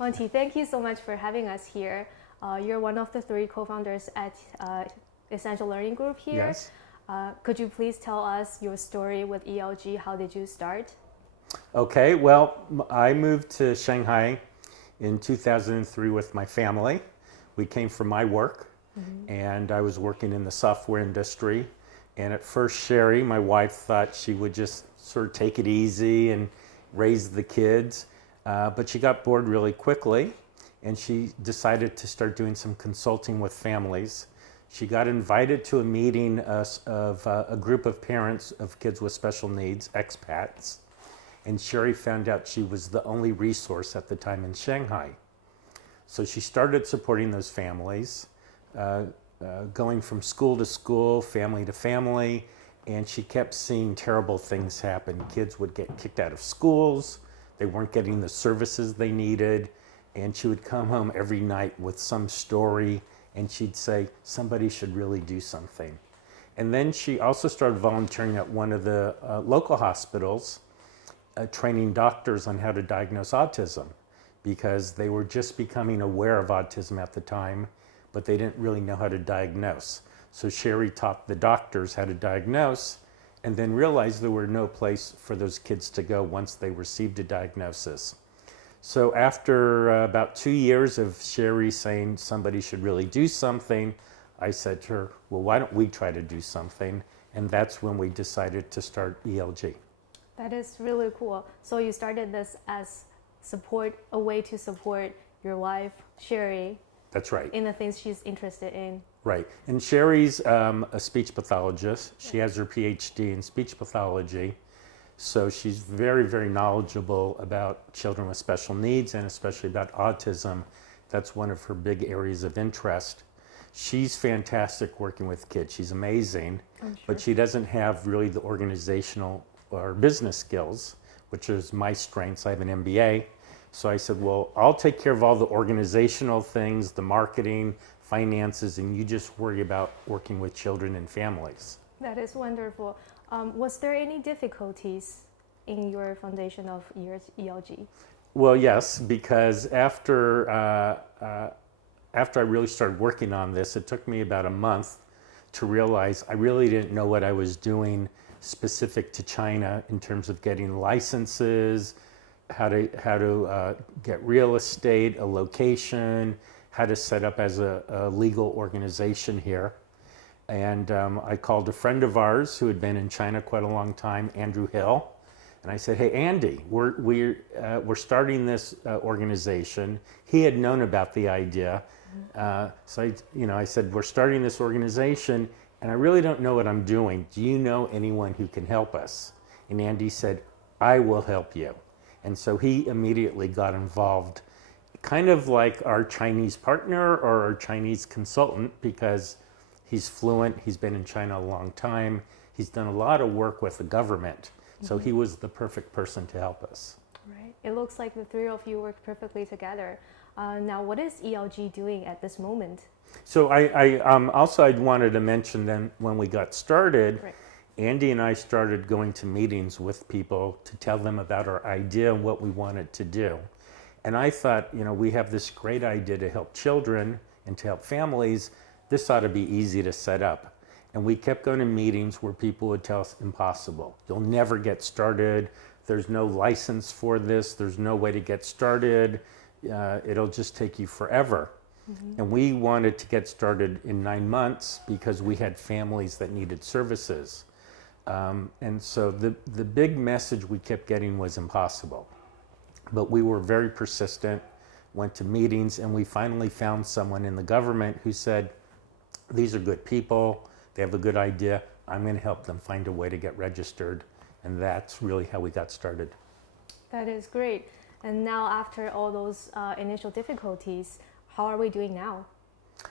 Monty, thank you so much for having us here. You're one of the 3 co-founders at Essential Learning Group here. Yes. Could you please tell us your story with ELG? How did you start? Okay, well, I moved to Shanghai in 2003 with my family. We came from my work, and I was working in the software industry. And at first, Sherry, my wife, thought she would just sort of take it easy and raise the kids. But she got bored really quickly, and she decided to start doing some consulting with families. She got invited to a meeting of a group of parents of kids with special needs, expats, and Sherry found out she was the only resource at the time in Shanghai. So she started supporting those families, going from school to school, family to family, and she kept seeing terrible things happen. Kids would get kicked out of schools, they weren't getting the services they needed, and she would come home every night with some story, and she'd say, somebody should really do something. And then she also started volunteering at one of the local hospitals, training doctors on how to diagnose autism, because they were just becoming aware of autism at the time, but they didn't really know how to diagnose. So Sherry taught the doctors how to diagnose, and then realized there were no place for those kids to go once they received a diagnosis. So after about 2 years of Sherry saying somebody should really do something, I said to her, well, why don't we try to do something? And that's when we decided to start ELG. That is really cool. So you started this as a way to support your wife, Sherry. That's right. In the things she's interested in. Right. And Sherry's a speech pathologist. She has her PhD in speech pathology. So she's very, very knowledgeable about children with special needs and especially about autism. That's one of her big areas of interest. She's fantastic working with kids. She's amazing, but she doesn't have really the organizational or business skills, which is my strengths. I have an MBA. So I said, well, I'll take care of all the organizational things, the marketing, finances, and you just worry about working with children and families. That is wonderful. Was there any difficulties in your foundation of ELG? Well, yes, because after I really started working on this, it took me about a month to realize I really didn't know what I was doing specific to China in terms of getting licenses, how to get real estate, a location, how to set up as a legal organization here. And I called a friend of ours who had been in China quite a long time, Andrew Hill, and I said, hey, Andy, we're starting this organization. He had known about the idea. So I said, we're starting this organization, and I really don't know what I'm doing. Do you know anyone who can help us? And Andy said, I will help you. And so he immediately got involved, kind of like our Chinese partner or our Chinese consultant, because he's fluent, he's been in China a long time, he's done a lot of work with the government. So he was the perfect person to help us. Right. It looks like the 3 of you worked perfectly together. Now, what is ELG doing at this moment? So I wanted to mention then when we got started, Right. Andy and I started going to meetings with people to tell them about our idea and what we wanted to do. And I thought, we have this great idea to help children and to help families. This ought to be easy to set up. And we kept going to meetings where people would tell us, impossible. You'll never get started. There's no license for this. There's no way to get started. It'll just take you forever. And we wanted to get started in 9 months because we had families that needed services. And so the big message we kept getting was impossible. But we were very persistent, went to meetings, and we finally found someone in the government who said, these are good people, they have a good idea, I'm going to help them find a way to get registered. And that's really how we got started. That is great. And now after all those initial difficulties, how are we doing now?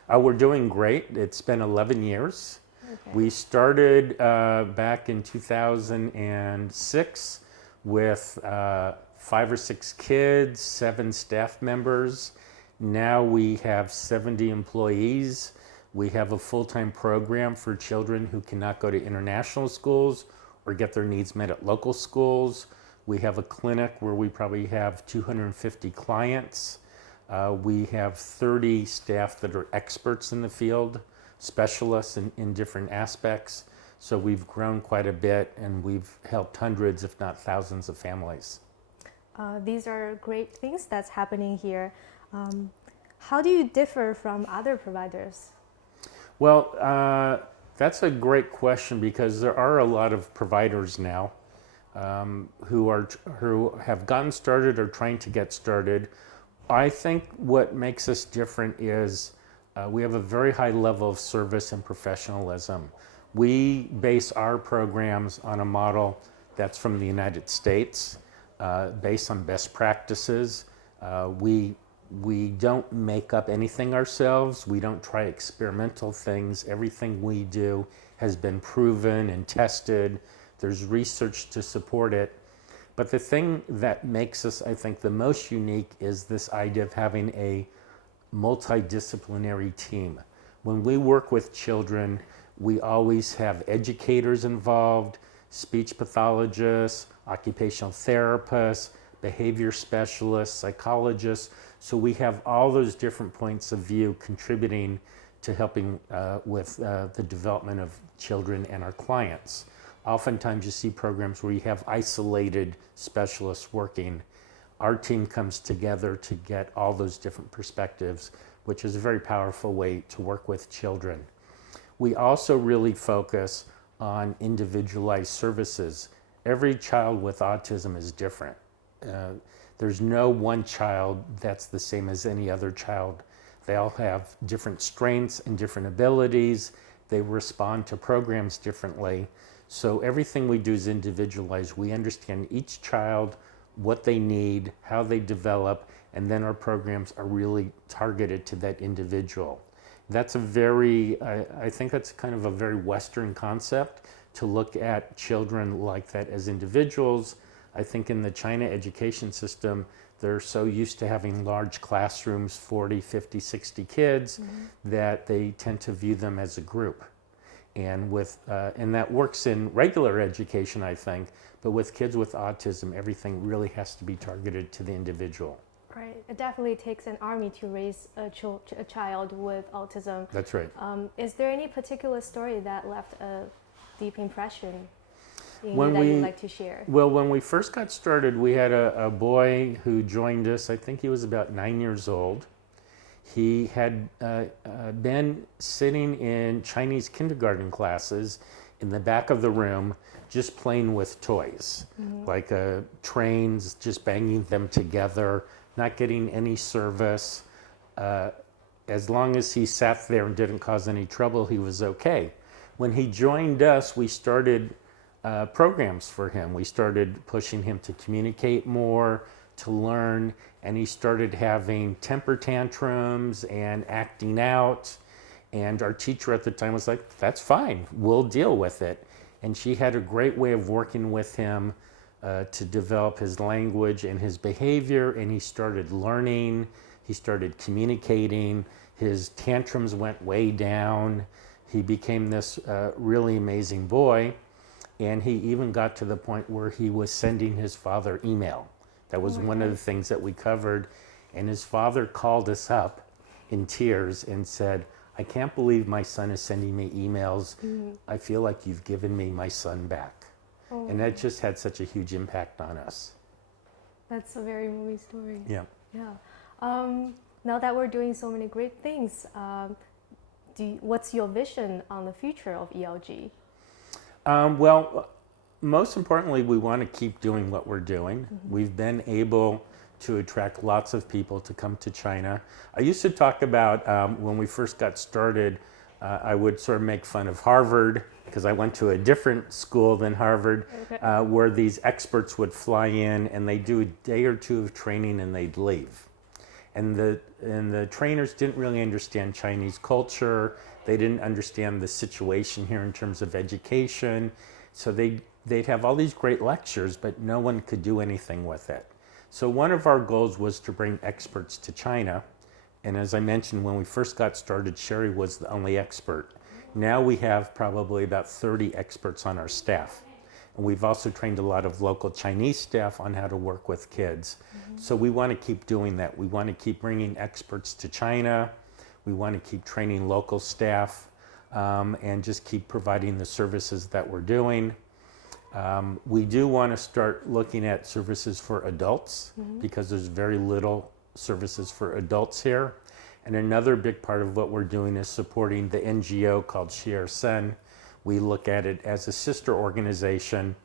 We're doing great. It's been 11 years. Okay. We started back in 2006 with 5 or 6 kids, 7 staff members. Now we have 70 employees. We have a full-time program for children who cannot go to international schools or get their needs met at local schools. We have a clinic where we probably have 250 clients. We have 30 staff that are experts in the field, specialists in different aspects. So we've grown quite a bit, and we've helped hundreds, if not thousands, of families. These are great things that's happening here. How do you differ from other providers? Well, that's a great question, because there are a lot of providers now who have gotten started or trying to get started. I think what makes us different is we have a very high level of service and professionalism. We base our programs on a model that's from the United States, based on best practices. We don't make up anything ourselves. We don't try experimental things. Everything we do has been proven and tested. There's research to support it. But the thing that makes us, I think, the most unique is this idea of having a multidisciplinary team. When we work with children, we always have educators involved, speech pathologists, occupational therapists, behavior specialists, psychologists. So we have all those different points of view contributing to helping with the development of children and our clients. Oftentimes you see programs where you have isolated specialists working. Our team comes together to get all those different perspectives, which is a very powerful way to work with children. We also really focus on individualized services. Every child with autism is different. There's no one child that's the same as any other child. They all have different strengths and different abilities. They respond to programs differently. So everything we do is individualized. We understand each child, what they need, how they develop, and then our programs are really targeted to that individual. That's I think that's kind of a very Western concept, to look at children like that as individuals. I think in the China education system, they're so used to having large classrooms, 40, 50, 60 kids, that they tend to view them as a group. And that works in regular education, I think, but with kids with autism, everything really has to be targeted to the individual. Right. It definitely takes an army to raise a child with autism. That's right. Is there any particular story that left a deep impression in you When that you'd like to share? Well, when we first got started, we had a boy who joined us. I think he was about 9 years old. He had been sitting in Chinese kindergarten classes in the back of the room, just playing with toys, like trains, just banging them together, not getting any service. As long as he sat there and didn't cause any trouble, he was okay. When he joined us, we started programs for him. We started pushing him to communicate more, to learn, and he started having temper tantrums and acting out. And our teacher at the time was like, that's fine, we'll deal with it. And she had a great way of working with him to develop his language and his behavior, and he started learning, he started communicating, his tantrums went way down, he became this really amazing boy, and he even got to the point where he was sending his father email. That was one of the things that we covered, and his father called us up in tears and said, I can't believe my son is sending me emails. I feel like you've given me my son back. And that just had such a huge impact on us. That's a very moving story. Yeah. Yeah. Now that we're doing so many great things, what's your vision on the future of ELG? Well, most importantly, we want to keep doing what we're doing. We've been able to attract lots of people to come to China. I used to talk about when we first got started, I would sort of make fun of Harvard, because I went to a different school than Harvard, where these experts would fly in and they'd do a day or two of training and they'd leave. And the trainers didn't really understand Chinese culture. They didn't understand the situation here in terms of education. So they'd have all these great lectures, but no one could do anything with it. So one of our goals was to bring experts to China. And as I mentioned, when we first got started, Sherry was the only expert. Now we have probably about 30 experts on our staff. And we've also trained a lot of local Chinese staff on how to work with kids. So we want to keep doing that. We want to keep bringing experts to China. We want to keep training local staff and just keep providing the services that we're doing. We do want to start looking at services for adults because there's very little services for adults here. And another big part of what we're doing is supporting the NGO called Sen. We look at it as a sister organization.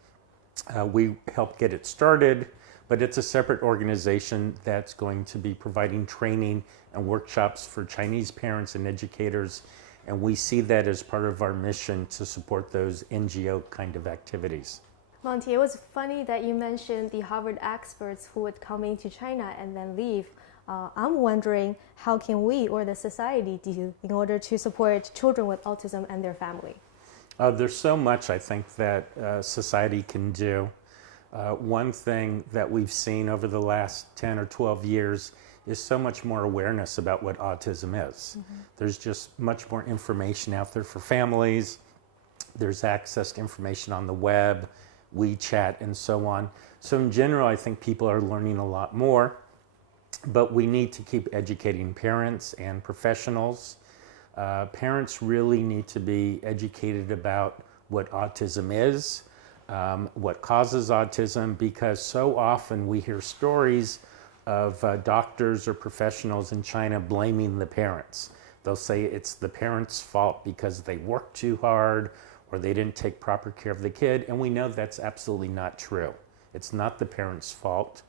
We help get it started, but it's a separate organization that's going to be providing training and workshops for Chinese parents and educators. And we see that as part of our mission to support those NGO kind of activities. Monty, it was funny that you mentioned the Harvard experts who would come into China and then leave. I'm wondering, how can we or the society do in order to support children with autism and their family? There's so much I think that society can do. One thing that we've seen over the last 10 or 12 years is so much more awareness about what autism is. There's just much more information out there for families. There's access to information on the web, WeChat, and so on. So in general, I think people are learning a lot more, but we need to keep educating parents and professionals. Parents really need to be educated about what autism is, what causes autism, because so often we hear stories of doctors or professionals in China blaming the parents. They'll say it's the parents' fault because they worked too hard or they didn't take proper care of the kid, and we know that's absolutely not true. It's not the parents' fault.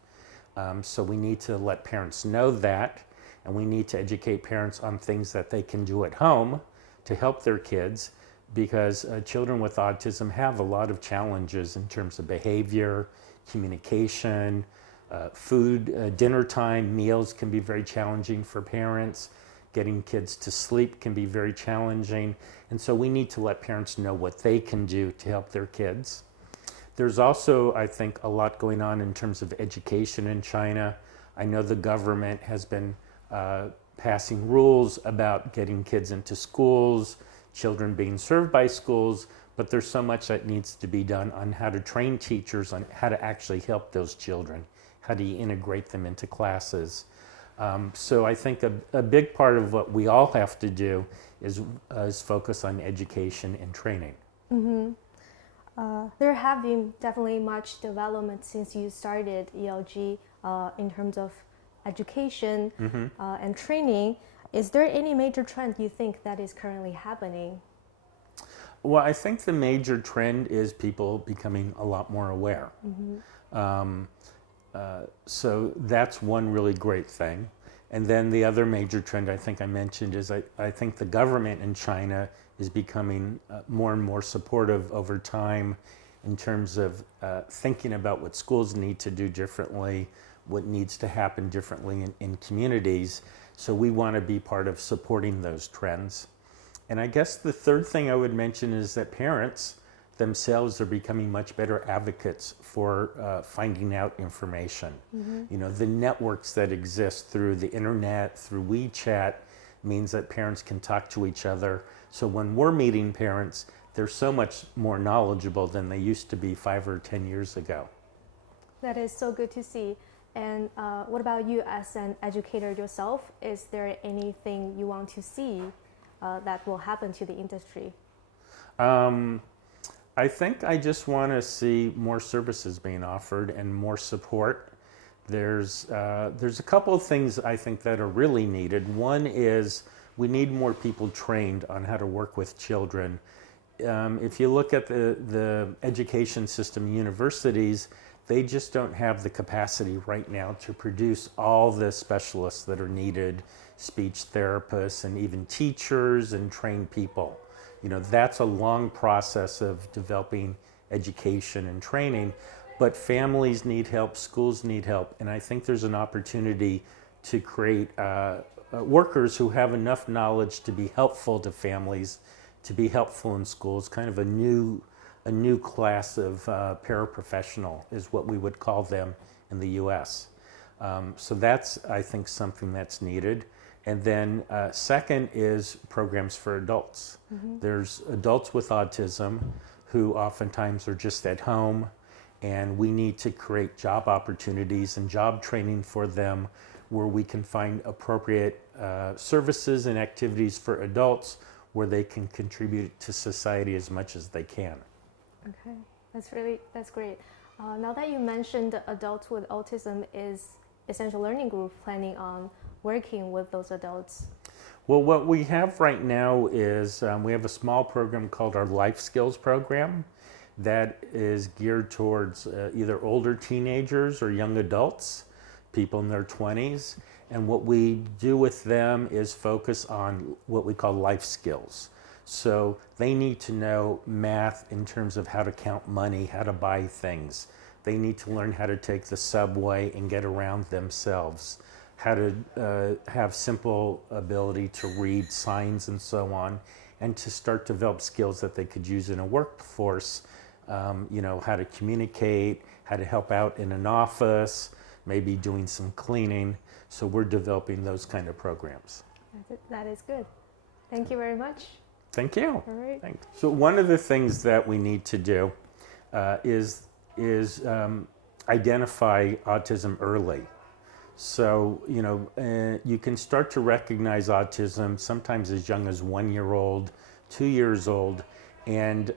So we need to let parents know that, and we need to educate parents on things that they can do at home to help their kids, because children with autism have a lot of challenges in terms of behavior, communication, food, dinner time, meals can be very challenging for parents. Getting kids to sleep can be very challenging. And so we need to let parents know what they can do to help their kids. There's also, I think, a lot going on in terms of education in China. I know the government has been passing rules about getting kids into schools, children being served by schools, but there's so much that needs to be done on how to train teachers on how to actually help those children. How do you integrate them into classes? So I think a big part of what we all have to do is focus on education and training. There have been definitely much development since you started ELG in terms of education and training. Is there any major trend you think that is currently happening? Well, I think the major trend is people becoming a lot more aware. So that's one really great thing. And then the other major trend I think I mentioned is I think the government in China is becoming more and more supportive over time in terms of thinking about what schools need to do differently, what needs to happen differently in communities. So we want to be part of supporting those trends. And I guess the third thing I would mention is that parents themselves are becoming much better advocates for finding out information. You know, the networks that exist through the internet, through WeChat, means that parents can talk to each other. So when we're meeting parents, they're so much more knowledgeable than they used to be 5 or 10 years ago. That is so good to see. And what about you as an educator yourself? Is there anything you want to see that will happen to the industry? I think I just want to see more services being offered and more support. There's a couple of things I think that are really needed. One is we need more people trained on how to work with children. If you look at the education system, universities, they just don't have the capacity right now to produce all the specialists that are needed, speech therapists and even teachers and trained people. You know, that's a long process of developing education and training, but families need help, schools need help, and I think there's an opportunity to create workers who have enough knowledge to be helpful to families, to be helpful in schools, kind of a new class of paraprofessional is what we would call them in the US. So that's, I think, something that's needed. And then second is programs for adults. There's adults with autism. who oftentimes are just at home, and we need to create job opportunities and job training for them where we can find appropriate services and activities for adults where they can contribute to society as much as they can. Okay, that's great. Now that you mentioned adults with autism, is Essential Learning Group planning on working with those adults? Well, what we have right now is we have a small program called our Life Skills Program that is geared towards either older teenagers or young adults, people in their 20s. And what we do with them is focus on what we call life skills. So they need to know math in terms of how to count money, how to buy things. They need to learn how to take the subway and get around themselves, how to have simple ability to read signs and so on, and to start to develop skills that they could use in a workforce, how to communicate, how to help out in an office, maybe doing some cleaning. So we're developing those kind of programs. That is good. Thank you very much. Thank you. All right. Thanks. So one of the things that we need to do is identify autism early. So, you can start to recognize autism sometimes as young as 1 year old, 2 years old, and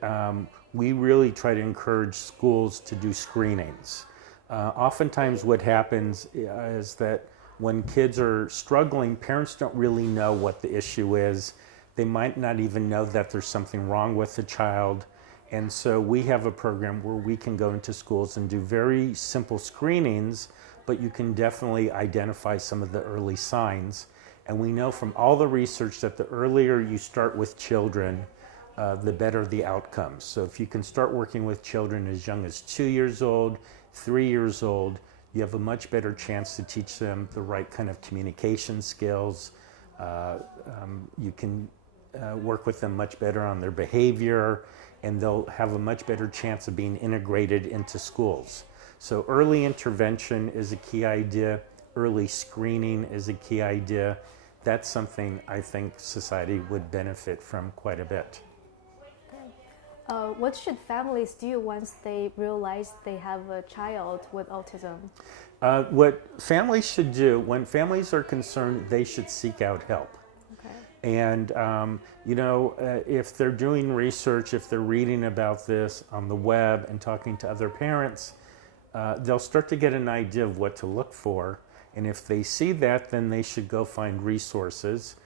we really try to encourage schools to do screenings. Oftentimes what happens is that when kids are struggling, parents don't really know what the issue is. They might not even know that there's something wrong with the child. And so we have a program where we can go into schools and do very simple screenings, but you can definitely identify some of the early signs. And we know from all the research that the earlier you start with children, the better the outcomes. So if you can start working with children as young as 2 years old, 3 years old, you have a much better chance to teach them the right kind of communication skills. You can work with them much better on their behavior, and they'll have a much better chance of being integrated into schools. So early intervention is a key idea. Early screening is a key idea. That's something I think society would benefit from quite a bit. What should families do once they realize they have a child with autism? What families should do, when families are concerned, they should seek out help. Okay. And, if they're doing research, if they're reading about this on the web and talking to other parents, they'll start to get an idea of what to look for. And if they see that, then they should go find resources.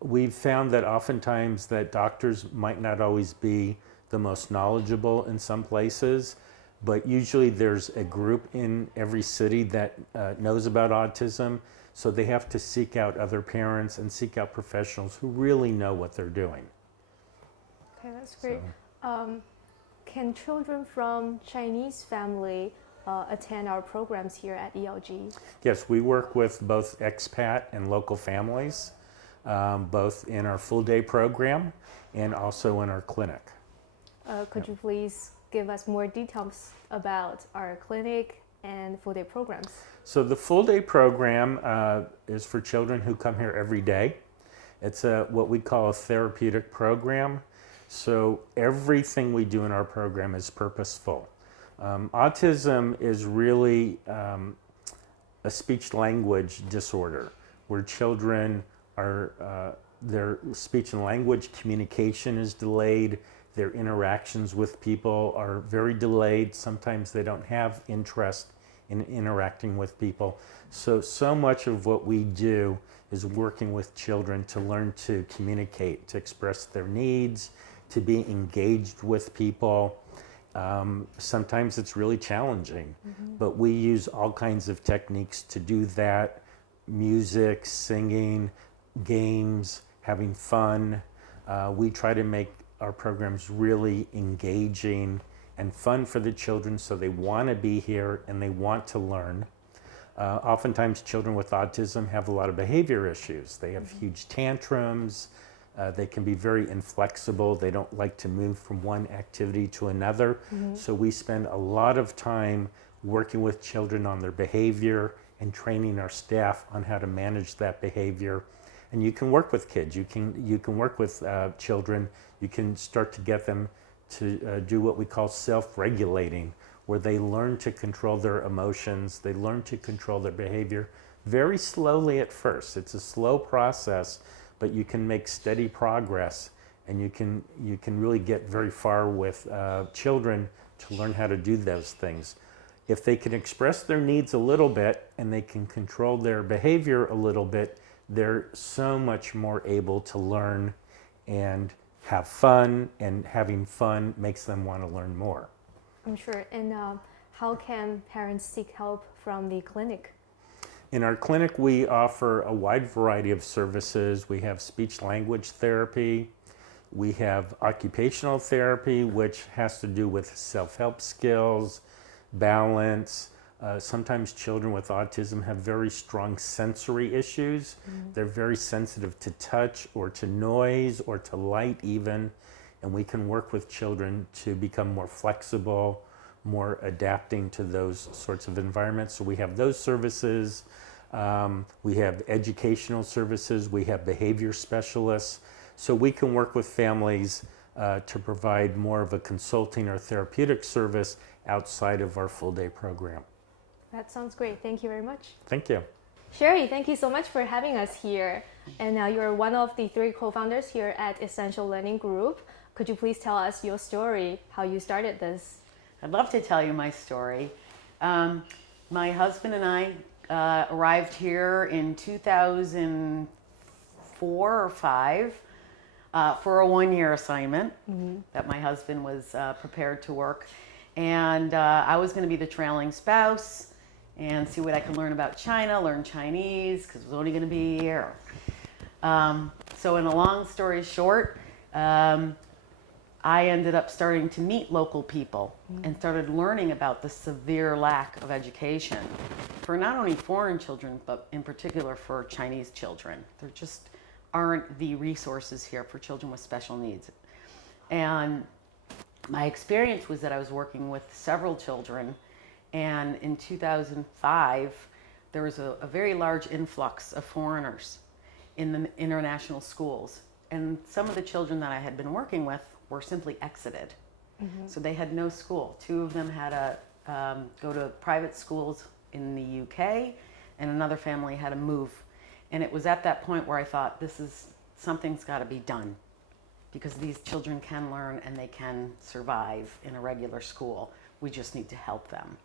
We've found that oftentimes that doctors might not always be the most knowledgeable in some places, but usually there's a group in every city that knows about autism. So they have to seek out other parents and seek out professionals who really know what they're doing. Okay, that's great. Can children from Chinese family attend our programs here at ELG? Yes, we work with both expat and local families, both in our full day program and also in our clinic. Could you please give us more details about our clinic and full day programs? So the full day program is for children who come here every day. It's what we call a therapeutic program. So everything we do in our program is purposeful. Autism is really a speech language disorder where children are, their speech and language communication is delayed. Their interactions with people are very delayed. Sometimes they don't have interest in interacting with people. So much of what we do is working with children to learn to communicate, to express their needs, to be engaged with people. Sometimes it's really challenging, but we use all kinds of techniques to do that. Music, singing, games, having fun. We try to make our programs really engaging and fun for the children so they want to be here and they want to learn. Oftentimes children with autism have a lot of behavior issues. They have huge tantrums. They can be very inflexible. They don't like to move from one activity to another. So we spend a lot of time working with children on their behavior and training our staff on how to manage that behavior. And you can work with kids. You can work with children. You can start to get them to do what we call self-regulating, where they learn to control their emotions, they learn to control their behavior very slowly at first. It's a slow process, but you can make steady progress, and you can really get very far with children to learn how to do those things. If they can express their needs a little bit and they can control their behavior a little bit, they're so much more able to learn and have fun, and having fun makes them want to learn more. I'm sure. And how can parents seek help from the clinic? In our clinic, we offer a wide variety of services. We have speech language therapy. We have occupational therapy, which has to do with self-help skills, balance. Sometimes children with autism have very strong sensory issues. They're very sensitive to touch or to noise or to light even. And we can work with children to become more flexible, more adapting to those sorts of environments. So we have those services. We have educational services. We have behavior specialists. So we can work with families to provide more of a consulting or therapeutic service outside of our full-day program. That sounds great. Thank you very much. Thank you. Sherry, thank you so much for having us here. And you're one of the 3 co-founders here at Essential Learning Group. Could you please tell us your story, how you started this? I'd love to tell you my story. My husband and I arrived here in 2004 or 5 for a 1-year assignment that my husband was prepared to work. And I was going to be the trailing spouse and see what I could learn about China, learn Chinese, because I was only going to be a year. So in a long story short, I ended up starting to meet local people and started learning about the severe lack of education for not only foreign children, but in particular for Chinese children. There just aren't the resources here for children with special needs. And my experience was that I was working with several children, and in 2005, there was a very large influx of foreigners in the international schools. And some of the children that I had been working with were simply exited. So they had no school. 2 of them had to go to private schools in the UK, and another family had to move. And it was at that point where I thought, something's got to be done, because these children can learn and they can survive in a regular school. We just need to help them.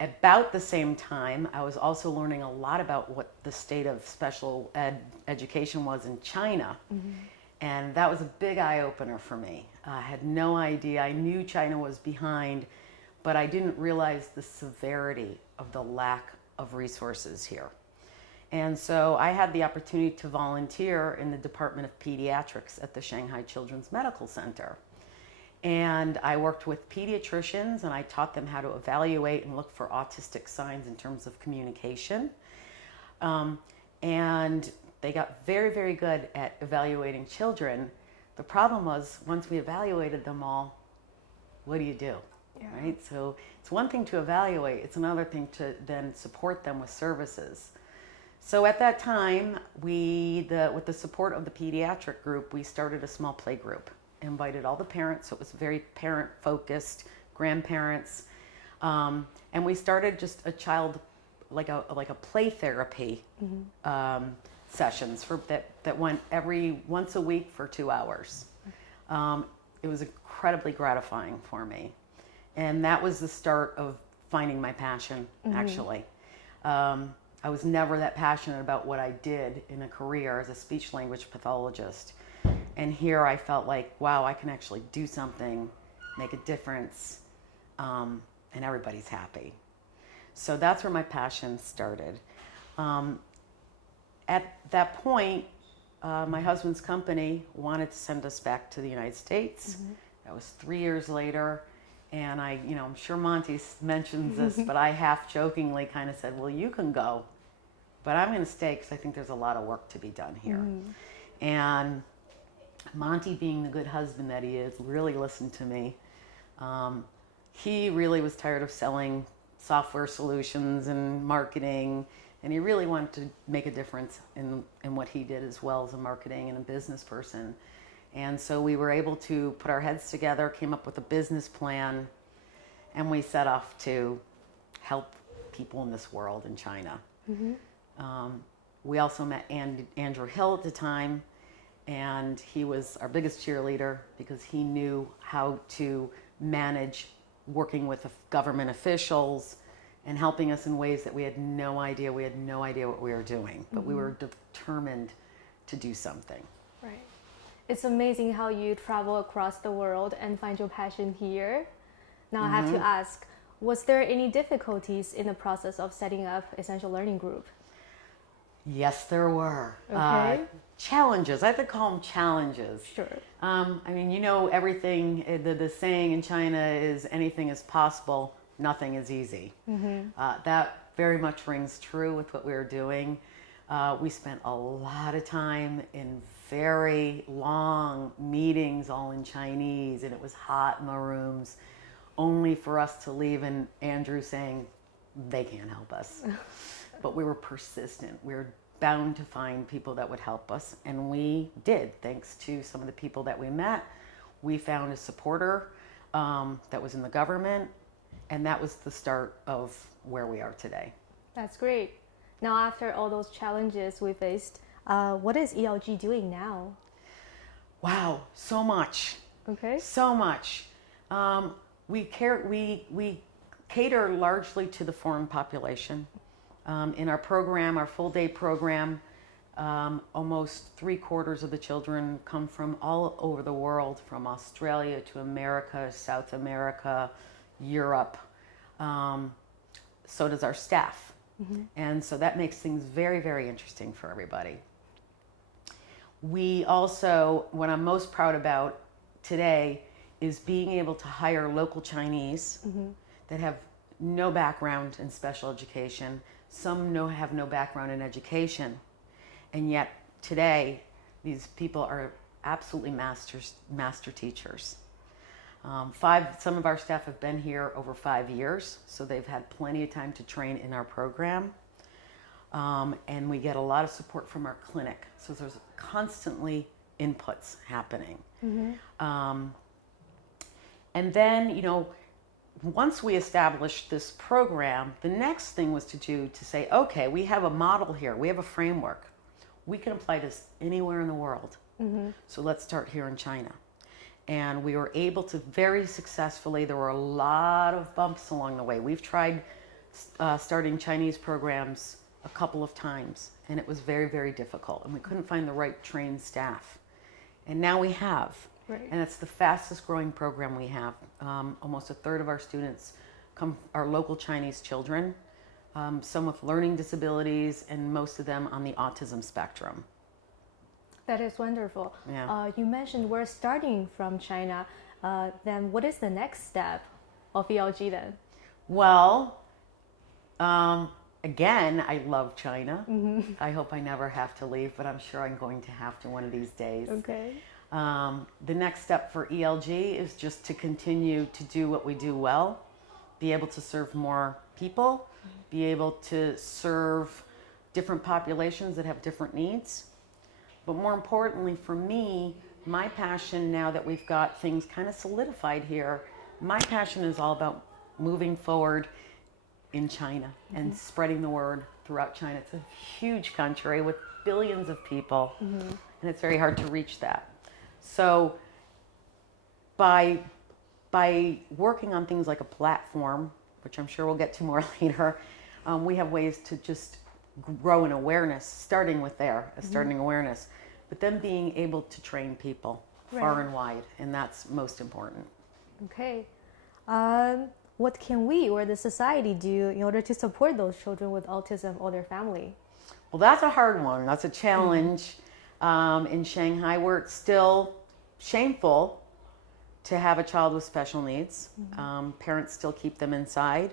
About the same time, I was also learning a lot about what the state of special education was in China. And that was a big eye-opener for me. I had no idea. I knew China was behind, but I didn't realize the severity of the lack of resources here. And so I had the opportunity to volunteer in the Department of Pediatrics at the Shanghai Children's Medical Center. And I worked with pediatricians, and I taught them how to evaluate and look for autistic signs in terms of communication. And they got very, very good at evaluating children. The problem was, once we evaluated them all, what do you do? Right? So it's one thing to evaluate, it's another thing to then support them with services. So at that time, with the support of the pediatric group, we started a small play group. Invited all the parents, so it was very parent-focused, grandparents, and we started just a child, like a play therapy sessions that went once a week for 2 hours. It was incredibly gratifying for me, and that was the start of finding my passion. Actually, I was never that passionate about what I did in a career as a speech language pathologist. And here I felt like, wow, I can actually do something, make a difference, and everybody's happy. So that's where my passion started. At that point, my husband's company wanted to send us back to the United States. That was 3 years later. And I'm sure Monty mentions this, but I half jokingly kind of said, well, you can go, but I'm going to stay because I think there's a lot of work to be done here. And Monty, being the good husband that he is, really listened to me. He really was tired of selling software solutions and marketing, and he really wanted to make a difference in what he did as well as a marketing and a business person. And so we were able to put our heads together, came up with a business plan, and we set off to help people in this world in China. We also met Andrew Hill at the time, and he was our biggest cheerleader because he knew how to manage working with government officials and helping us in ways that we had no idea. We had no idea what we were doing, but we were determined to do something. Right. It's amazing how you travel across the world and find your passion here. Now I have to ask, was there any difficulties in the process of setting up Essential Learning Group? Yes, there were. Okay. Challenges. I have to call them challenges. Sure. I mean, you know, everything, the saying in China is anything is possible, nothing is easy. That very much rings true with what we were doing. We spent a lot of time in very long meetings, all in Chinese, and it was hot in the rooms, only for us to leave and Andrew saying, they can't help us. But we were persistent. We were bound to find people that would help us, and we did. Thanks to some of the people that we met, we found a supporter that was in the government, and that was the start of where we are today. That's great. Now, after all those challenges we faced, what is ELG doing now? Wow, so much. Okay. So much. We cater largely to the foreign population. In our program, our full day program, almost 3/4 of the children come from all over the world, from Australia to America, South America, Europe. So does our staff. And so that makes things very, very interesting for everybody. We also, what I'm most proud about today is being able to hire local Chinese that have no background in special education. Some have no background in education. And yet today, these people are absolutely master teachers. Some of our staff have been here over 5 years, so they've had plenty of time to train in our program. And we get a lot of support from our clinic. So there's constantly inputs happening. And then, you know, once we established this program, the next thing was to say, okay, we have a model here. We have a framework. We can apply this anywhere in the world. So let's start here in China. And we were able to very successfully, there were a lot of bumps along the way. We've tried starting Chinese programs a couple of times, and it was very, very difficult. And we couldn't find the right trained staff. And now we have. Right. And it's the fastest growing program we have. Almost 1/3 of our students are local Chinese children, some with learning disabilities, and most of them on the autism spectrum. That is wonderful. Yeah. You mentioned we're starting from China. Then what is the next step of ELG then? Well, again, I love China. I hope I never have to leave, but I'm sure I'm going to have to one of these days. Okay. The next step for ELG is just to continue to do what we do well, be able to serve more people, be able to serve different populations that have different needs. But more importantly for me, my passion, now that we've got things kind of solidified here, my passion is all about moving forward in China and spreading the word throughout China. It's a huge country with billions of people, and it's very hard to reach that. So by working on things like a platform, which I'm sure we'll get to more later, we have ways to just grow in awareness, starting with there, starting awareness, but then being able to train people far and wide, and that's most important. Okay. What can we or the society do in order to support those children with autism or their family? Well, that's a hard one. That's a challenge. In Shanghai, where it's still shameful to have a child with special needs. Parents still keep them inside.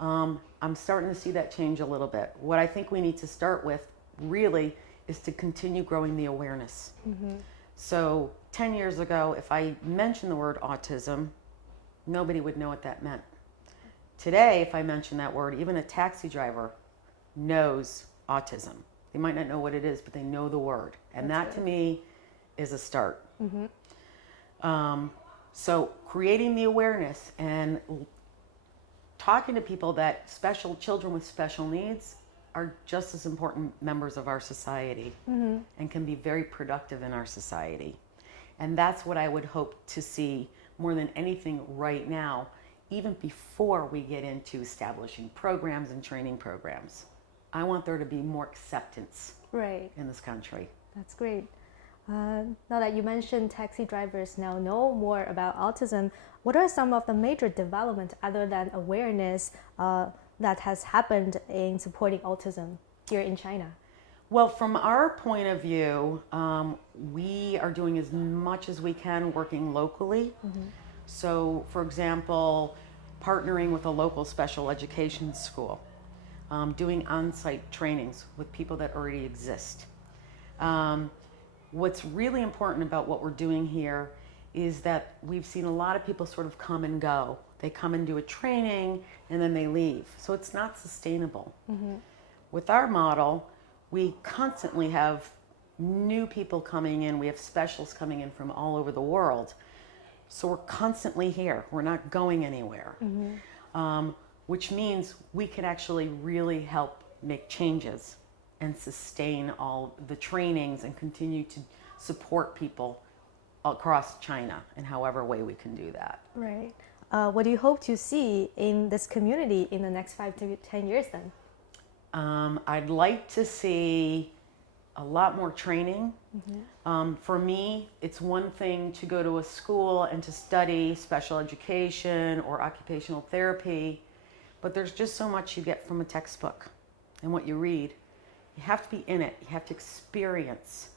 I'm starting to see that change a little bit. What I think we need to start with really is to continue growing the awareness. So 10 years ago, if I mentioned the word autism, nobody would know what that meant. Today, if I mention that word, even a taxi driver knows autism. They might not know what it is, but they know the word. And that to me is a start. So creating the awareness and talking to people that special children with special needs are just as important members of our society and can be very productive in our society. And that's what I would hope to see more than anything right now, even before we get into establishing programs and training programs. I want there to be more acceptance in this country. That's great. Now that you mentioned taxi drivers now know more about autism, what are some of the major developments other than awareness that has happened in supporting autism here in China? Well, from our point of view, we are doing as much as we can working locally. So, for example, partnering with a local special education school, doing on-site trainings with people that already exist. What's really important about what we're doing here is that we've seen a lot of people sort of come and go. They come and do a training and then they leave. So it's not sustainable. With our model, we constantly have new people coming in. We have specialists coming in from all over the world. So we're constantly here. We're not going anywhere. Which means we can actually really help make changes and sustain all the trainings and continue to support people across China in however way we can do that. Right. What do you hope to see in this community in the next 5 to 10 years then? I'd like to see a lot more training. For me, it's one thing to go to a school and to study special education or occupational therapy, but there's just so much you get from a textbook and what you read. You have to be in it. You have to experience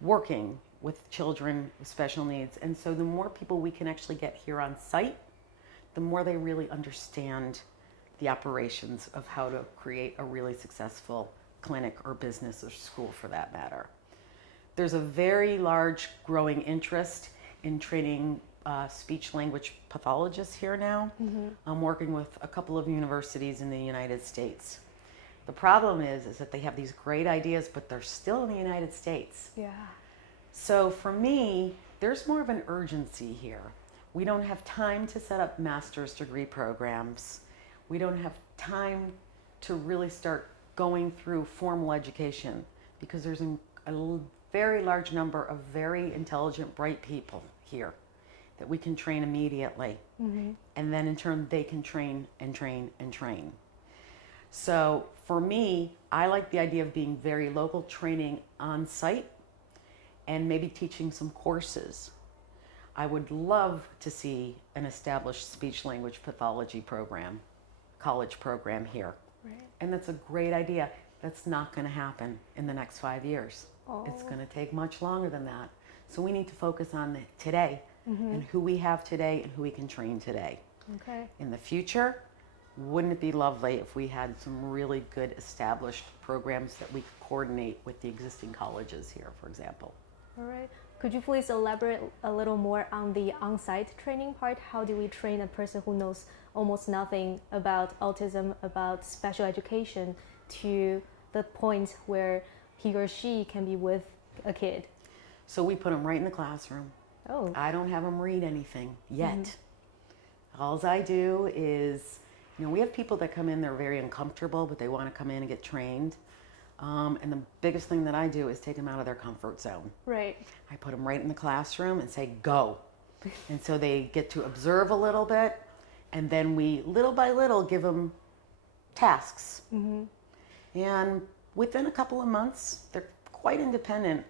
working with children with special needs. And so the more people we can actually get here on site, the more they really understand the operations of how to create a really successful clinic or business or school for that matter. There's a very large growing interest in training speech language pathologists here now. I'm working with a couple of universities in the United States. The problem is that they have these great ideas, but they're still in the United States. Yeah. So for me, there's more of an urgency here. We don't have time to set up master's degree programs. We don't have time to really start going through formal education because there's a very large number of very intelligent, bright people here that we can train immediately. And then in turn, they can train and train and train. So for me, I like the idea of being very local, training on site, and maybe teaching some courses. I would love to see an established speech language pathology program, college program here. And that's a great idea. That's not going to happen in the next 5 years. It's going to take much longer than that. So we need to focus on today and who we have today and who we can train today. In the future, wouldn't it be lovely if we had some really good established programs that we could coordinate with the existing colleges here, for example? All right. Could you please elaborate a little more on the on-site training part? How do we train a person who knows almost nothing about autism, about special education, to the point where he or she can be with a kid? So we put them right in the classroom. I don't have them read anything yet. All I do is, we have people that come in, they're very uncomfortable, but they want to come in and get trained. And the biggest thing that I do is take them out of their comfort zone. Right. I put them right in the classroom and say, go. And so they get to observe a little bit, and then we, little by little, give them tasks. And within a couple of months, they're quite independent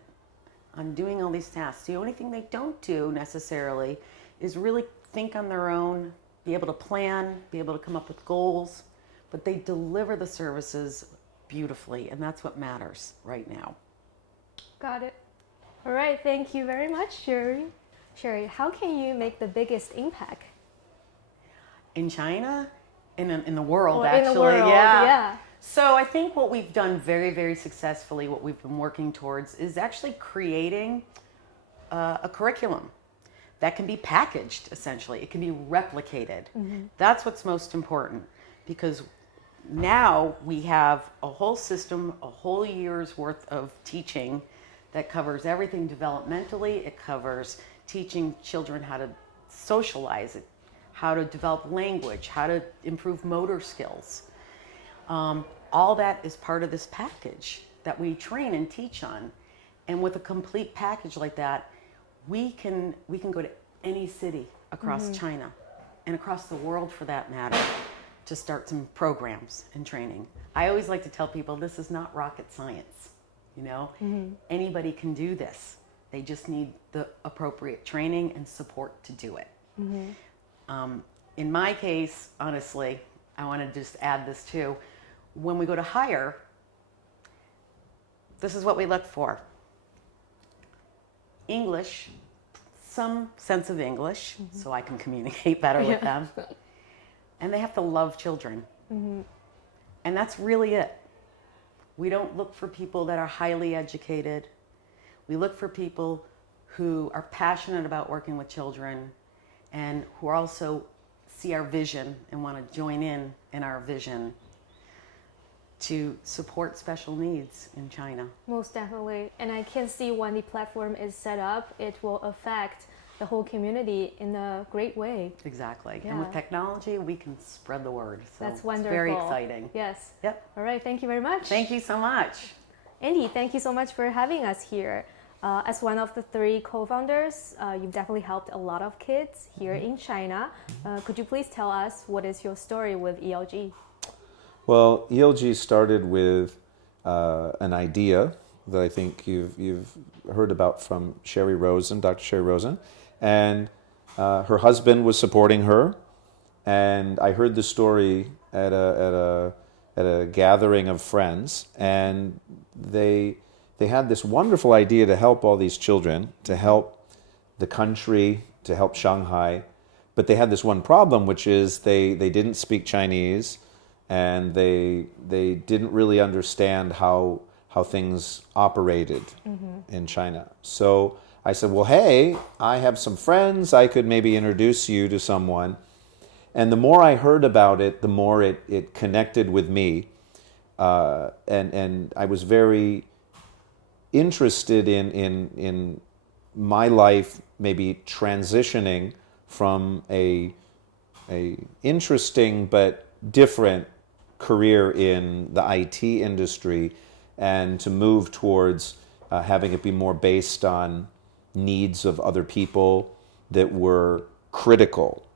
on doing all these tasks. The only thing they don't do necessarily is really think on their own, be able to plan, be able to come up with goals, but they deliver the services beautifully, and that's what matters right now. Got it. All right, thank you very much, Sherry. Sherry, how can you make the biggest impact? In China? In the world, Or actually. in the world, yeah. So I think what we've done very, very successfully, what we've been working towards, is actually creating a curriculum that can be packaged, essentially. It can be replicated. That's what's most important, because now we have a whole system, a whole year's worth of teaching that covers everything developmentally. It covers teaching children how to socialize, how to develop language, how to improve motor skills. All that is part of this package that we train and teach on. And with a complete package like that, we can go to any city across China and across the world for that matter to start some programs and training. I always like to tell people this is not rocket science. You know, anybody can do this. They just need the appropriate training and support to do it. In my case, honestly, I want to just add this too. When we go to hire, this is what we look for. English, some sense of English, so I can communicate better with them. And they have to love children. And that's really it. We don't look for people that are highly educated. We look for people who are passionate about working with children and who also see our vision and want to join in our vision to support special needs in China. Most definitely. And I can see when the platform is set up, it will affect the whole community in a great way. Exactly. Yeah. And with technology, we can spread the word. So That's wonderful. It's very exciting. Yes. Yep. All right. Thank you very much. Thank you so much. Andy, thank you so much for having us here. As one of the 3 co-founders, you've definitely helped a lot of kids here in China. Could you please tell us what is your story with ELG? Well, ELG started with an idea that I think you've heard about from Sherry Rosen, Dr. Sherry Rosen, and her husband was supporting her, and I heard the story at a gathering of friends, and they had this wonderful idea to help all these children, to help the country, to help Shanghai, but they had this one problem, which is they didn't speak Chinese, and they didn't really understand how things operated in China. So I said, well, hey, I have some friends, I could maybe introduce you to someone. And the more I heard about it, the more it connected with me. And I was very interested in my life maybe transitioning from a interesting but different career in the IT industry and to move towards having it be more based on needs of other people that were critical.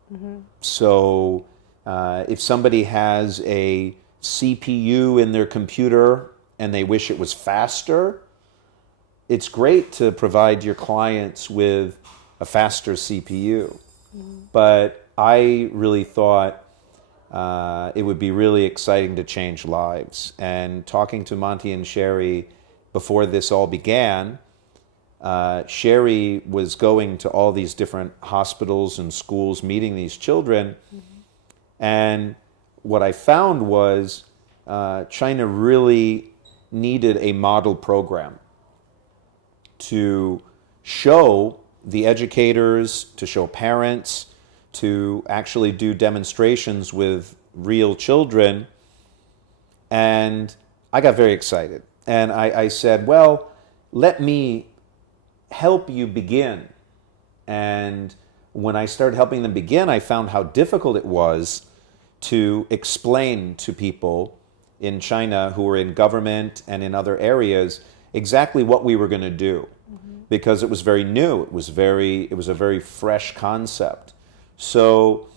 So if somebody has a CPU in their computer and they wish it was faster, it's great to provide your clients with a faster CPU. But I really thought it would be really exciting to change lives. And talking to Monty and Sherry before this all began, Sherry was going to all these different hospitals and schools, meeting these children. And what I found was China really needed a model program to show the educators, to show parents, to actually do demonstrations with real children. And I got very excited. And I said, well, let me help you begin. And when I started helping them begin, I found how difficult it was to explain to people in China who were in government and in other areas exactly what we were going to do, because it was very new. It was a very fresh concept. So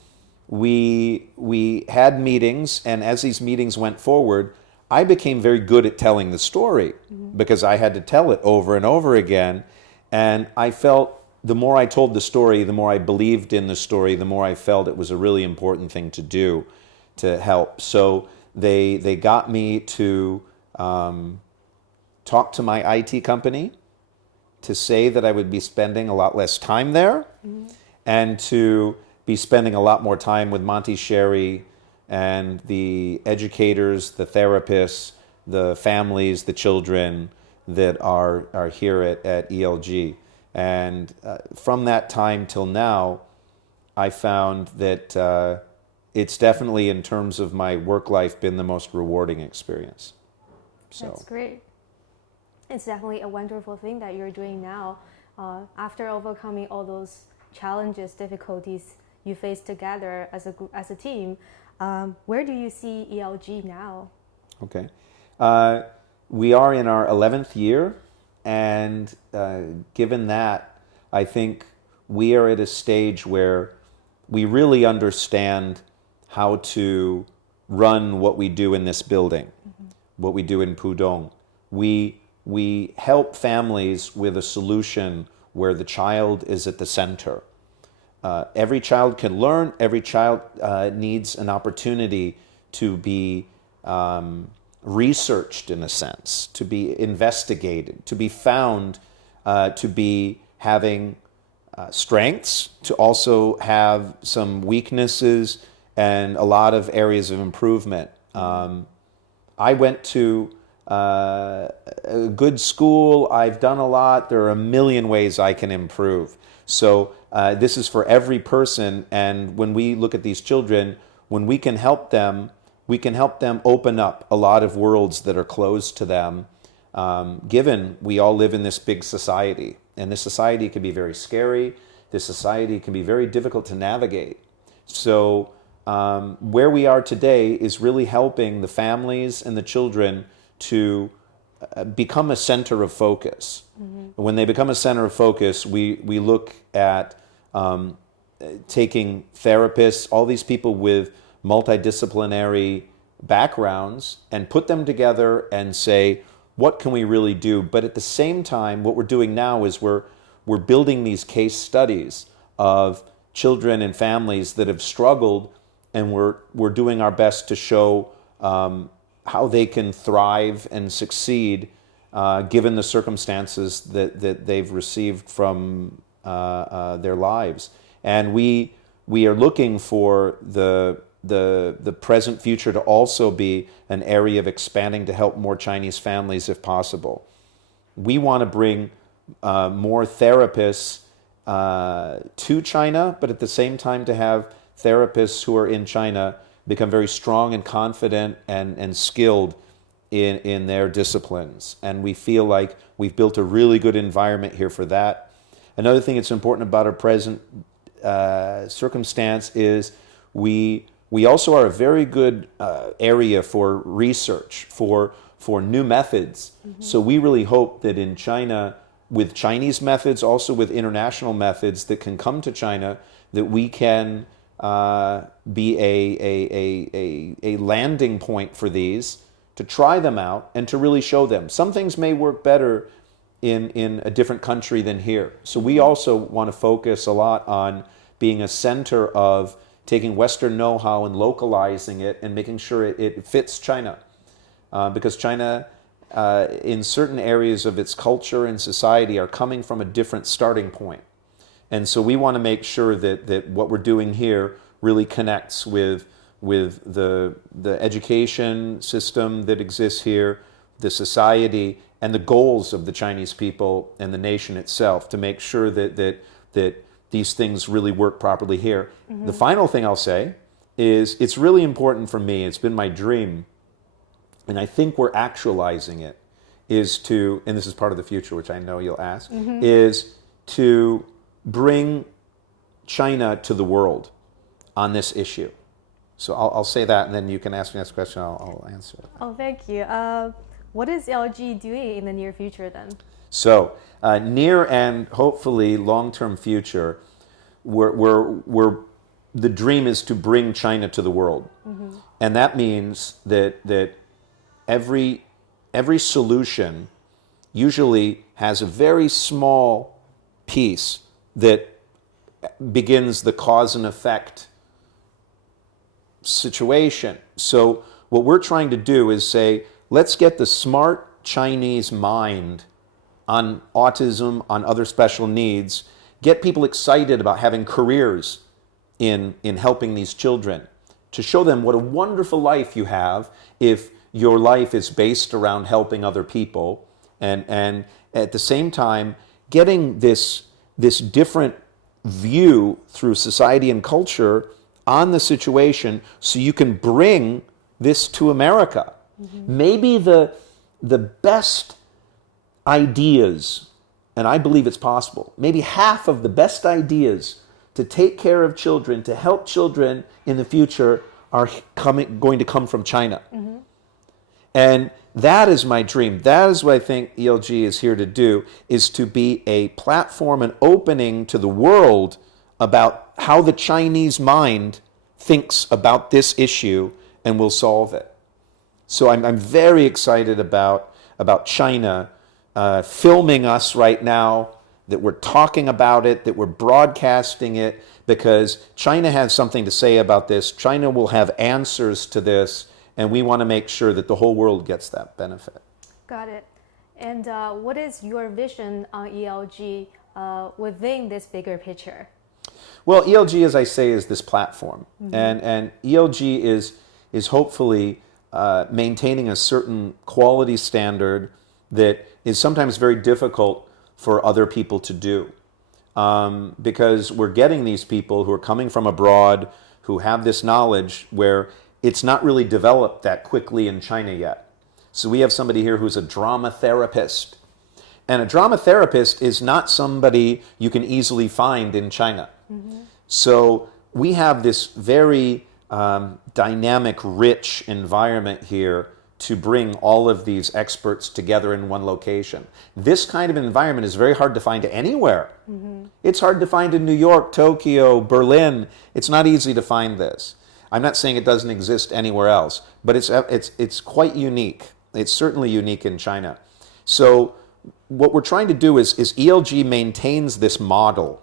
we had meetings, and as these meetings went forward, I became very good at telling the story because I had to tell it over and over again. And I felt the more I told the story, the more I believed in the story, the more I felt it was a really important thing to do to help. So they got me to talk to my IT company, to say that I would be spending a lot less time there, and to be spending a lot more time with Monty, Sherry, and the educators, the therapists, the families, the children that are here at ELG. And from that time till now, I found that it's definitely, in terms of my work life, been the most rewarding experience. So. That's great. It's definitely a wonderful thing that you're doing now. After overcoming all those challenges, difficulties you face together as a team, where do you see ELG now? Okay. We are in our 11th year, and given that, I think we are at a stage where we really understand how to run what we do in this building, what we do in Pudong. We help families with a solution where the child is at the center. Every child can learn. Every child needs an opportunity to be researched, in a sense, to be investigated, to be found, to be having strengths, to also have some weaknesses and a lot of areas of improvement. I went to a good school. I've done a lot. There are a million ways I can improve. So this is for every person. And when we look at these children, when we can help them open up a lot of worlds that are closed to them, given we all live in this big society. And this society can be very scary. This society can be very difficult to navigate. So where we are today is really helping the families and the children to become a center of focus. When they become a center of focus, we look at taking therapists, all these people with multidisciplinary backgrounds, and put them together and say, what can we really do? But at the same time, what we're doing now is we're building these case studies of children and families that have struggled, and we're doing our best to show how they can thrive and succeed given the circumstances that they've received from their lives. And we are looking for the present future to also be an area of expanding to help more Chinese families if possible. We want to bring more therapists to China, but at the same time to have therapists who are in China become very strong and confident and skilled in their disciplines. And we feel like we've built a really good environment here for that. Another thing that's important about our present circumstance is we also are a very good area for research, for new methods. So we really hope that in China, with Chinese methods, also with international methods that can come to China, that we can be a landing point for these, to try them out and to really show them. Some things may work better in a different country than here. So we also want to focus a lot on being a center of taking Western know-how and localizing it and making sure it fits China. Because China, in certain areas of its culture and society, are coming from a different starting point. And so we want to make sure that what we're doing here really connects with the education system that exists here, the society, and the goals of the Chinese people and the nation itself, to make sure that these things really work properly here. The final thing I'll say is it's really important for me, it's been my dream, and I think we're actualizing it, is to, and this is part of the future, which I know you'll ask, is to bring China to the world on this issue. So I'll say that, and then you can ask me the next question, I'll answer it. Oh, thank you. What is LG doing in the near future then? So near and hopefully long-term future, the dream is to bring China to the world. And that means that every solution usually has a very small piece that begins the cause and effect situation. So what we're trying to do is say, let's get the smart Chinese mind on autism, on other special needs, get people excited about having careers in helping these children, to show them what a wonderful life you have if your life is based around helping other people, and at the same time getting this different view through society and culture on the situation, so you can bring this to America. Maybe the best ideas, and I believe it's possible, maybe half of the best ideas to take care of children, to help children in the future are going to come from China. And that is my dream. That is what I think ELG is here to do, is to be a platform, an opening to the world about how the Chinese mind thinks about this issue and will solve it. So I'm very excited about China filming us right now, that we're talking about it, that we're broadcasting it, because China has something to say about this. China will have answers to this, and we want to make sure that the whole world gets that benefit. Got it. And what is your vision on ELG within this bigger picture? Well, ELG, as I say, is this platform. And ELG is hopefully maintaining a certain quality standard that is sometimes very difficult for other people to do. Because we're getting these people who are coming from abroad, who have this knowledge where it's not really developed that quickly in China yet. So we have somebody here who's a drama therapist. And a drama therapist is not somebody you can easily find in China. So we have this very dynamic, rich environment here to bring all of these experts together in one location. This kind of environment is very hard to find anywhere. It's hard to find in New York, Tokyo, Berlin. It's not easy to find this. I'm not saying it doesn't exist anywhere else, but it's quite unique. It's certainly unique in China. So what we're trying to do is ELG maintains this model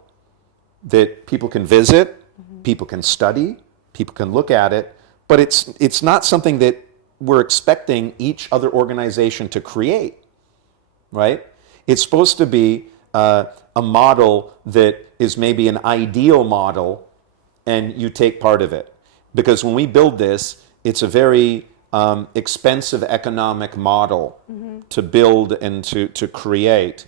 that people can visit, people can study, people can look at it, but it's not something that we're expecting each other organization to create, right? It's supposed to be a model that is maybe an ideal model, and you take part of it. Because when we build this, it's a very expensive economic model to build and to create.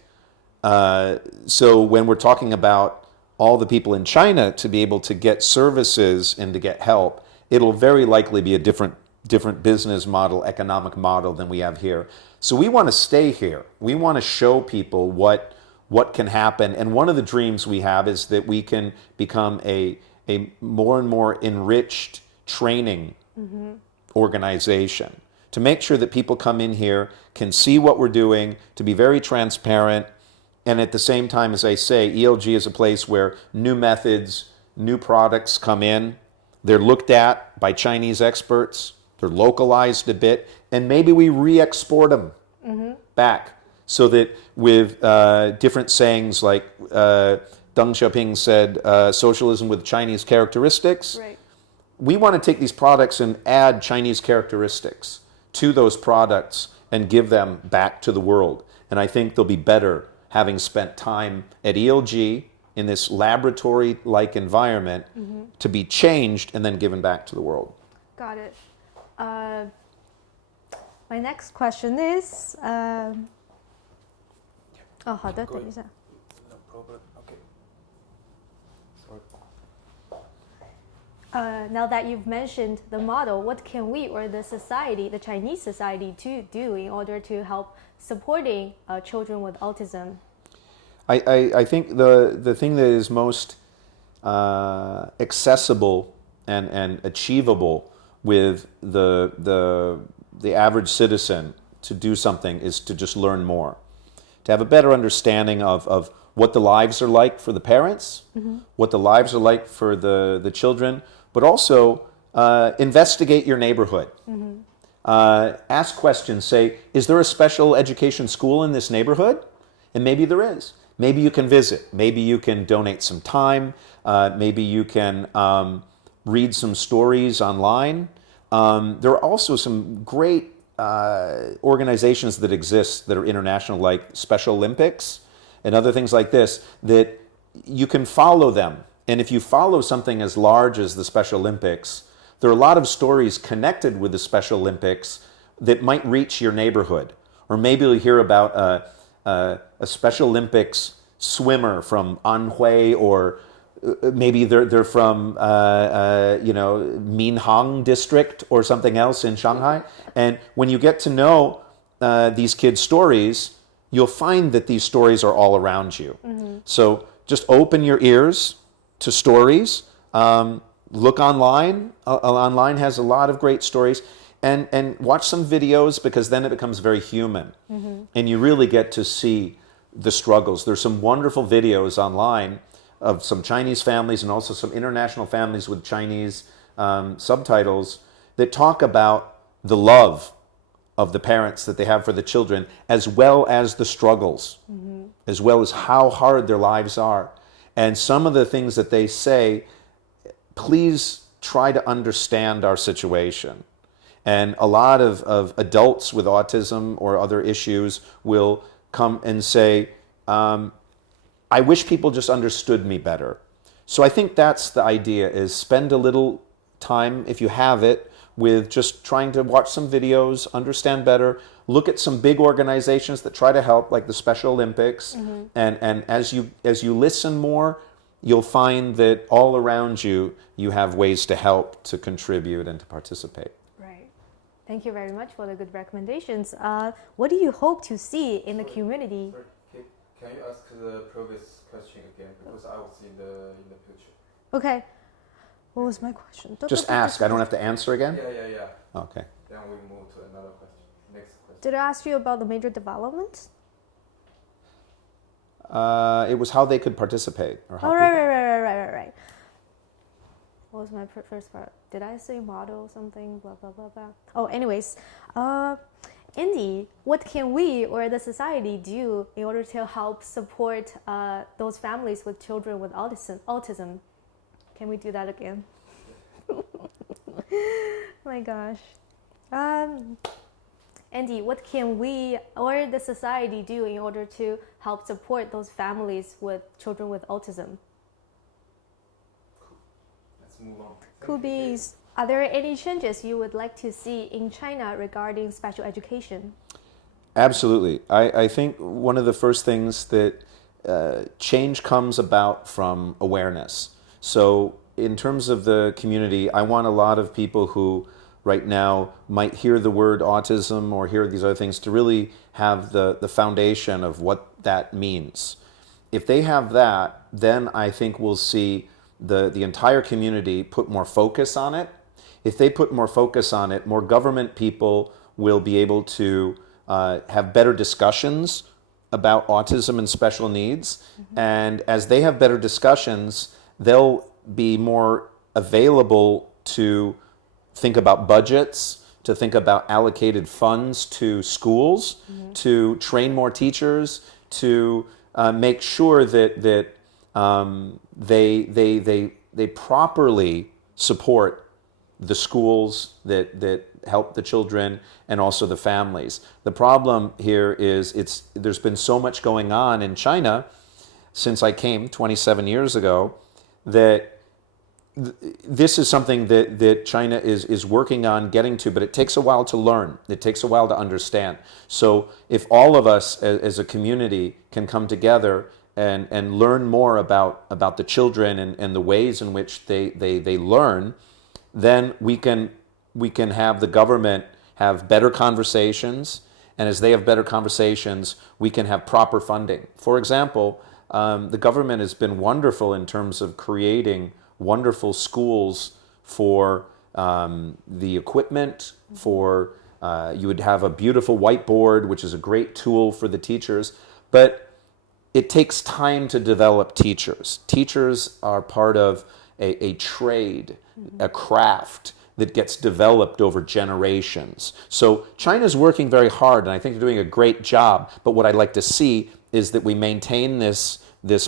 So when we're talking about all the people in China to be able to get services and to get help, it'll very likely be a different business model, economic model than we have here. So we want to stay here. We want to show people what can happen. And one of the dreams we have is that we can become a more and more enriched training organization to make sure that people come in here, can see what we're doing, to be very transparent. And at the same time, as I say, ELG is a place where new methods, new products come in. They're looked at by Chinese experts. They're localized a bit. And maybe we re-export them back so that with different sayings like Deng Xiaoping said, socialism with Chinese characteristics. Right. We want to take these products and add Chinese characteristics to those products and give them back to the world. And I think they'll be better having spent time at ELG in this laboratory-like environment to be changed and then given back to the world. Got it. My next question is, 好的，等一下。 No problem. Okay. Now that you've mentioned the model, what can we or the society, the Chinese society, to do in order to help supporting children with autism? I think the thing that is most accessible and achievable with the average citizen to do something is to just learn more, to have a better understanding of what the lives are like for the parents, what the lives are like for the children, but also investigate your neighborhood. Ask questions. Say, is there a special education school in this neighborhood? And maybe there is. Maybe you can visit. Maybe you can donate some time. Maybe you can read some stories online. There are also some great organizations that exist that are international, like Special Olympics and other things like this, that you can follow them. And if you follow something as large as the Special Olympics, there are a lot of stories connected with the Special Olympics that might reach your neighborhood. Or maybe you'll hear about a Special Olympics swimmer from Anhui, or maybe they're from Minhang district or something else in Shanghai. And when you get to know these kids' stories, you'll find that these stories are all around you. So just open your ears to stories. Look online. Online has a lot of great stories. And watch some videos, because then it becomes very human. And you really get to see the struggles. There's some wonderful videos online of some Chinese families and also some international families with Chinese subtitles that talk about the love of the parents that they have for the children, as well as the struggles, as well as how hard their lives are. And some of the things that they say, please try to understand our situation. And a lot of adults with autism or other issues will come and say, I wish people just understood me better. So I think that's the idea, is spend a little time, if you have it, with just trying to watch some videos, understand better, look at some big organizations that try to help, like the Special Olympics. And as you listen more, you'll find that all around you, you have ways to help, to contribute, and to participate. Right. Thank you very much for the good recommendations. What do you hope to see in the community? Sorry, can you ask the previous question again? Because I was in the picture. Okay. What was my question? Just ask. I don't have to answer again? Yeah. Okay. Then we move to another question. Next question. Did I ask you about the major developments? It was how they could participate. Or how Oh, people- right. What was my first part? Did I say model something? Blah, blah, blah, blah. Oh, anyways. Andy, what can we or the society do in order to help support those families with children with autism? Can we do that again? My gosh. Andy, what can we or the society do in order to help support those families with children with autism? Let's move on. Cool beans. Are there any changes you would like to see in China regarding special education? Absolutely. I think one of the first things that change comes about from awareness. So in terms of the community, I want a lot of people who right now might hear the word autism or hear these other things to really have the foundation of what that means. If they have that, then I think we'll see the entire community put more focus on it. If they put more focus on it, more government people will be able to have better discussions about autism and special needs. And as they have better discussions, they'll be more available to think about budgets, to think about allocated funds to schools, to train more teachers, to make sure that they properly support the schools that help the children and also the families. The problem here is there's been so much going on in China since I came 27 years ago that this is something that China is working on getting to, but it takes a while to learn. It takes a while to understand. So if all of us as a community can come together and learn more about the children and the ways in which they learn, then we can have the government have better conversations, and as they have better conversations, we can have proper funding. For example, the government has been wonderful in terms of creating wonderful schools for the equipment, for you would have a beautiful whiteboard, which is a great tool for the teachers, but it takes time to develop teachers. Teachers are part of a trade, a craft that gets developed over generations. So China's working very hard, and I think they're doing a great job, but what I'd like to see is that we maintain this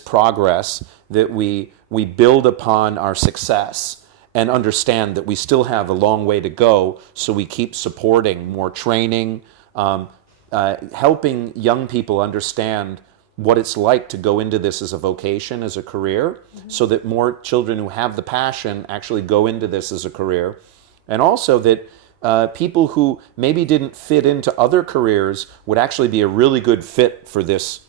progress, that we build upon our success and understand that we still have a long way to go, so we keep supporting more training, helping young people understand what it's like to go into this as a vocation, as a career, so that more children who have the passion actually go into this as a career. And also that people who maybe didn't fit into other careers would actually be a really good fit for this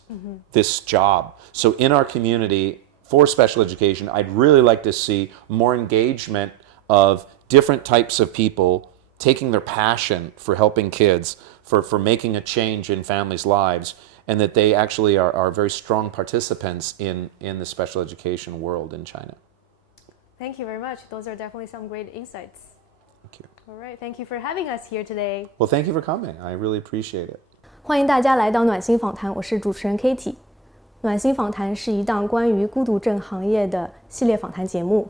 job. So in our community, for special education, I'd really like to see more engagement of different types of people taking their passion for helping kids, for making a change in families' lives, and that they actually are very strong participants in the special education world in China. Thank you very much. Those are definitely some great insights. Thank you. All right, thank you for having us here today. Well, thank you for coming. I really appreciate it. 欢迎大家来到暖心访谈，我是主持人 Katie。暖心访谈是一档关于孤独症行业的系列访谈节目，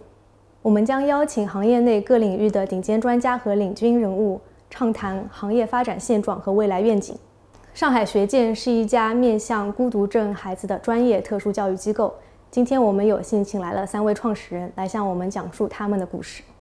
我们将邀请行业内各领域的顶尖专家和领军人物，畅谈行业发展现状和未来愿景。上海学健是一家面向孤独症孩子的专业特殊教育机构。今天我们有幸请来了3位创始人来向我们讲述他们的故事。